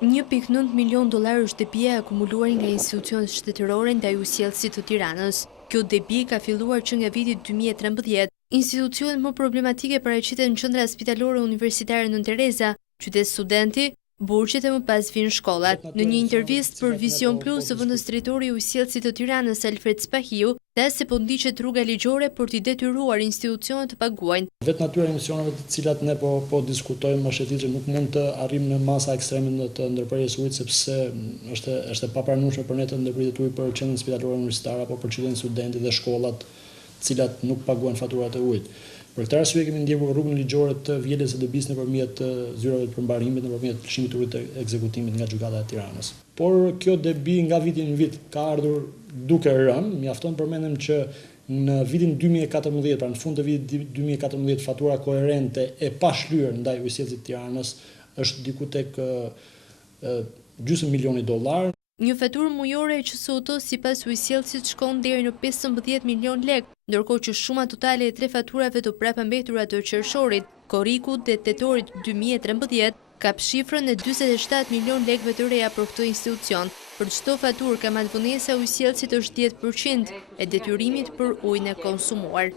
1,9 milion dollar është debia e akumuluar nga institucionet shtetërore ndaj ujësielësit të Tiranës. Kjo debi ka filluar që nga viti 2013. Institucionet më problematike paraqiten në qendra spitalore universitare Nën Tereza, qytet studenti, burqet e më pas vinë shkollat. Në një intervistë për Vision Plus, zëvendës drejtori i ujësielësit të Tiranës Alfred Spahiu, dhe se po ndiqet rruga ligjore për t'i detyruar institucionet të paguajnë. Vetë natyra e emisioneve të cilat ne po diskutojmë është e që nuk mund të arrijmë në masa ekstreme të ndërprerjes ujit, sepse është e papranueshme për ne të ndërpritet ujë për qendrën spitalore universitare apo për qytetin studenti dhe shkollat, të cilat nuk paguajnë faturat e ujit. Për këtë arsye kemi ndjekur rrugën ligjore të vjedhjes së debisë nëpërmjet zyrave të përmbarimit, nëpërmjet lëshimit të ujit të ekzekutimit nga gjykata e Tiranës. Por kjo debi nga viti në vit ka ardhur duke rënë, mjafton përmendem që në vitin 2014, pra në fund të vitit 2014, fatura koherente e pashlyer ndaj ujësielësit të Tiranës është diku tek gjysmë milioni dollar. Një faturë mujore e QSOT sipas ujësielësit shkon deri në 15 milion lekë, ndërkohë që shuma totale e 3 faturave të prapambetura të qershorit, korrikut dhe tetorit 2013 kap shifrën e 47 milion lekëve të reja për këtë institucion. Për çdo faturë kamatavonesa e ujësielësit është 10% e detyrimit për ujin e konsumuar.